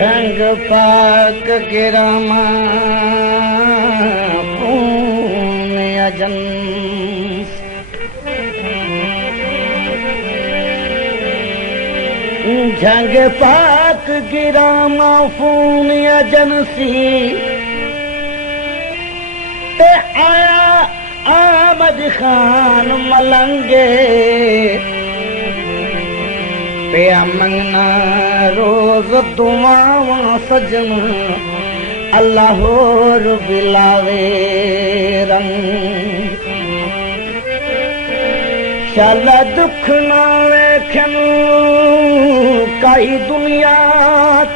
रंग पाक गिरामा पून अजन जंग पाक गिरामा फून अजनसी ते आया आमद खान मलंगे पिया मंगना रोज दुआवा सजन अल्लाह होर बिलावे रंग शाला दुख ना वेखन काई दुनिया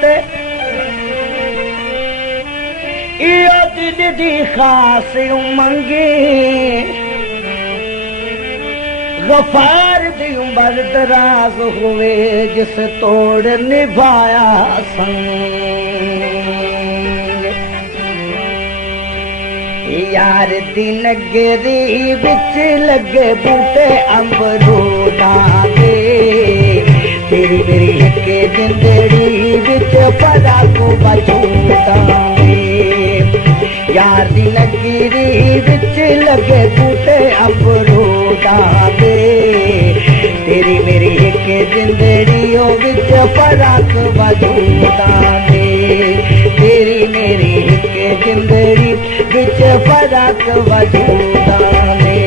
ते इयो दिल दी खास उमंगे गफार दी उम्र दराज हुए जिस तोड़ निभाया संग यार दी नगरी बिच लगे बूटे अमरूदा दे तेरी मेरी एक जिंदड़ी बिच पदा को बचूदा यार दी नगरी बिच लगे बूटे अमरूदा दे तेरी मेरी एक जिंदड़ी ओ बिच फराक बजूदा दे तेरी मेरी एक जिंदड़ी बिच फराक बजूदा दे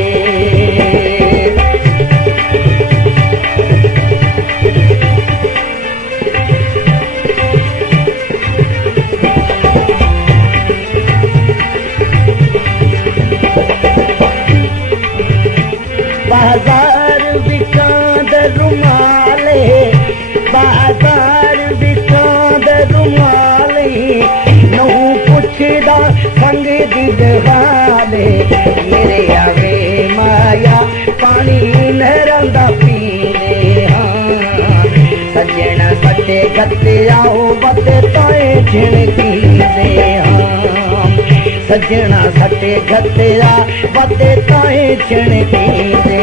बाजार बिकांद रुमाले बाजार बिकांद रुमाले नू पुछदा संग दी दवाले मेरे आवे माया पानी नहरंदा पीने हाँ सजना सटे गते आओ बते ताए झिणकी दे हाँ सजना सटे गतिया बते ताए छिणकी दे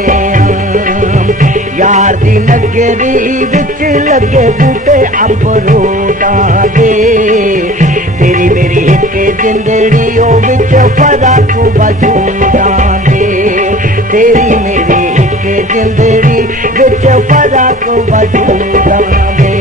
यार दी नगरी बिच लगे बूटे अमरूदा दे तेरी मेरी एक जिंदड़ी ओ बिच फराक बजूदा दे तेरी मेरी एक जिंदड़ी बिच फराक बजूदा दे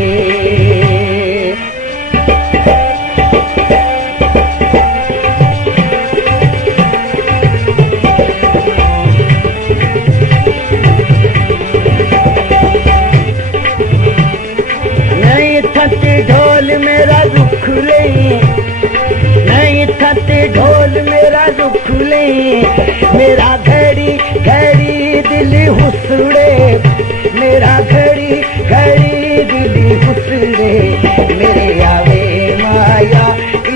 ढोल मेरा रुख ले नहीं थते ढोल मेरा रुख ले मेरा घड़ी घड़ी दिल हुसड़े मेरा घड़ी घड़ी दिल हुसड़े मेरे आवे माया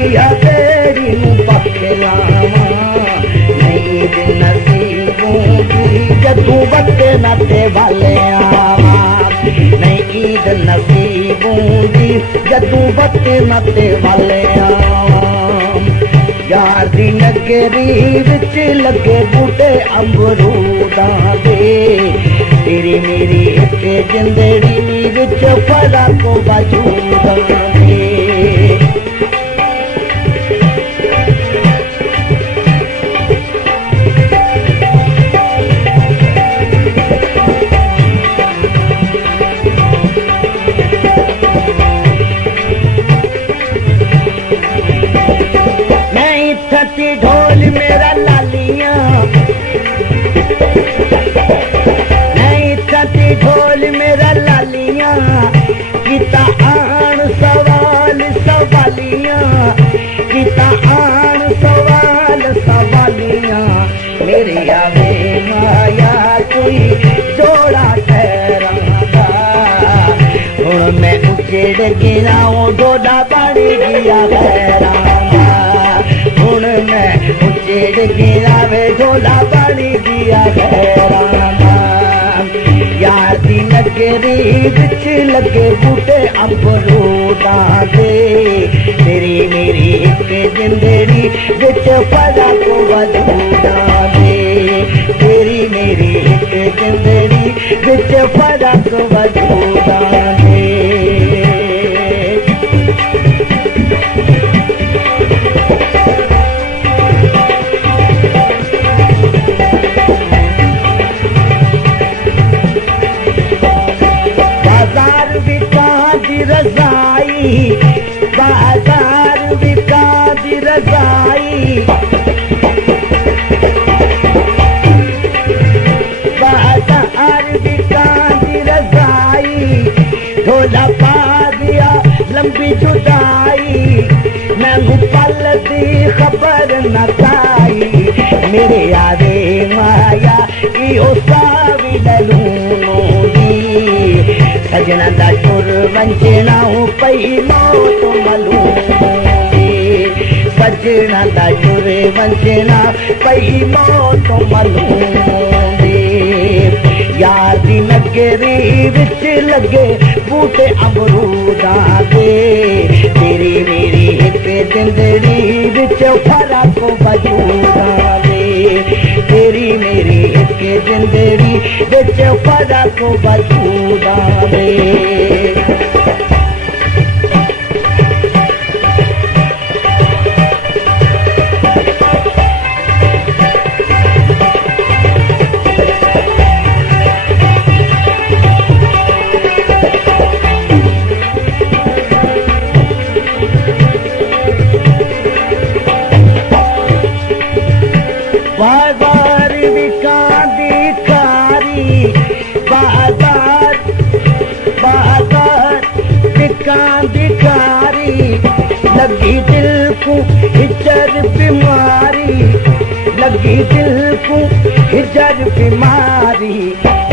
इया तेरी मुँह पखलावा नहीं दिन नसीबों की जदू बत्ते नाते वाले आवा नहीं ईद नसीबों दी जदू बत्ते नाते वाले यार दी नगरी बिच लगे बूटे अमरूदा दे तेरी मेरी एक जिंदड़ी बिच फराक बजूदा दे ढोल मेरा लालियां नहीं थती ढोल मेरा लालियां किता आन सा उचड़ गिराऊं ढोला पानी दिया खैराना हुण मैं उचड़ गिरावे ढोला पानी दिया खैराना यार दी नगरी विच लगे बूटे अमरूदां दे तेरी मेरी एक जिंदड़ी विच फर्क वजूदां दे तेरी मेरी एक जिंदड़ी विच फर्क वजूदां दे रज़ाई बाजार विका दी रज़ाई बाजार विका दी रज़ाई ढोला पा दिया लंबी जुदाई मैं पल दी खबर न पाई मेरे आवे माया इहो सावी ललूनो सजना दा टुर वंजना पई मौत मलूमी सजना दा टुर वंजना पई मौत मलूमी यार दी नगरी विच लगे बूटे अमरूदां दे तेरी मेरी एक जिंदड़ी विच फर्क वजूदां दे तेरी मेरी एक जिंदड़ी विच फर्क वजूदां दे बाजार विका दी कारी बाजार बाजार विका दी कारी लगी दिल को हिजर बीमारी लगी दिल को हिजर बीमारी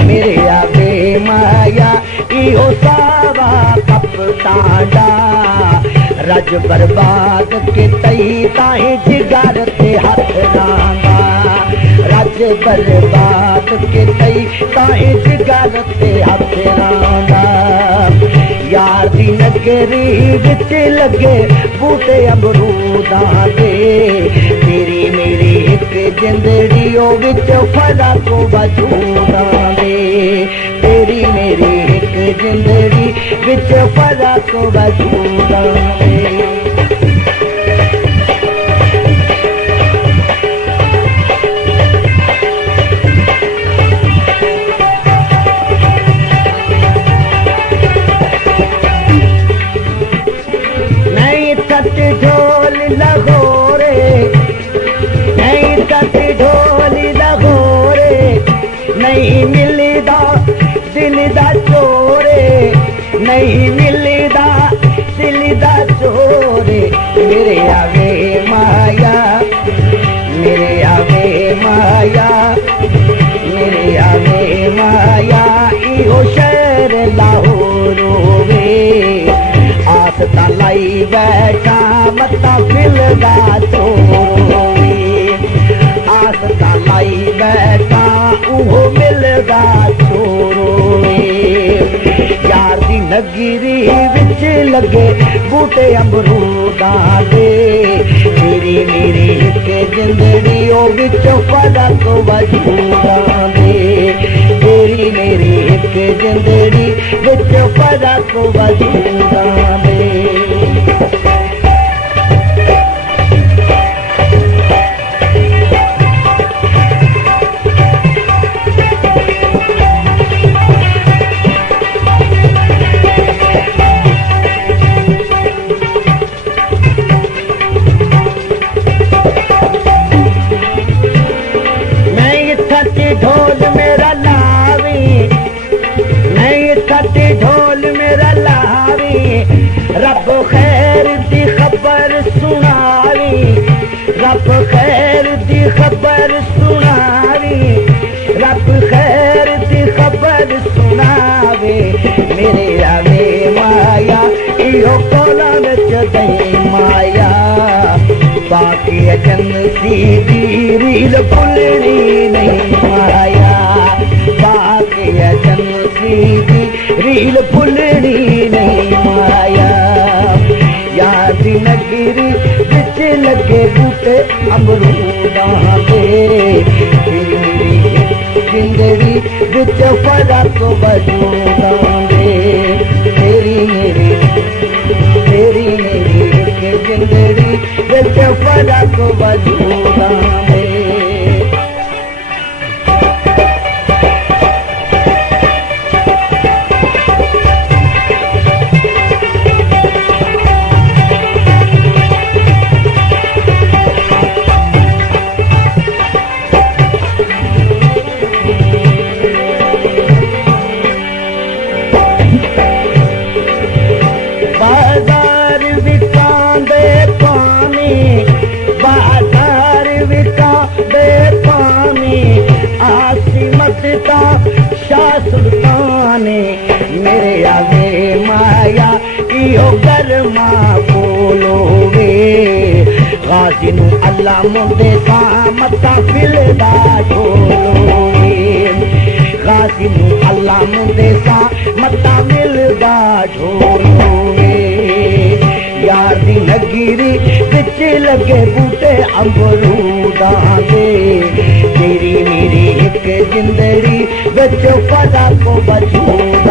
मेरे आवे माया इहो सावा कपतांडा रज बर्बाद के तई ताई जिगर ते हथ रांगा रज बर्बाद के तई ताई जिगर ते हथ रांगा यार दी नगरी विच लगे बूटे अमरूदां दे तेरी मेरी एक जिंदड़ी ओ विच फर्क वजूदां दे तेरी मेरी एक जिंदड़ी विच फर्क वजूदां दे ढोल लगोरे नहीं तक ढोल लगोरे नहीं मिलदा दिल दा चोरे नहीं मिलदा दिल दा चोरे मेरे आवे माया मेरे आवे माया मेरे आवे माया इहो शहर लाहौर वे आस लाई बैठा मता फिलदा चोरी आस लाई बैठा उहो मिलदा चोरी यार दी नगरी विच लगे बूटे अमरूदां दे तेरी मेरी एक जिंदड़ी ओ विच फर्क वजूदां दे तेरी मेरी एक जिंदड़ी विच फर्क वजूदां दे ढोल मेरा लावी नहीं थती ढोल मेरा लावी रब खैर दी खबर सुनावी रब खैर दी खबर सुनावी रब खैर दी खबर सुनावे मेरे आवे माया मौला विच दई माया बाकी जन्नती दी रील भुलनी नहीं माया बाकी जन्नती दी रील भुलनी नहीं माया यार दी नगरी विच लगे बूटे अमरूदां दे जिंदड़ी विच फरक वजूदां दे तेरी मेरी एक जिंदड़ी विच फरक वजूदां दे बाजार विकांदे पानी आसिमत ता शाह सुल्ताने मेरे आगे माया इहो गरमा बोलो वे गाजी नू अल्लाह मुंदे सा मता फिलदा ढोलो वे गाजी नू अल्लाह मुंदे सा मता मिलदा ढोलो वे यार दी नगीरी विच लगे बूटे अमरूदां दे तेरी मेरी एक जिंदड़ी विच फरक वजूदां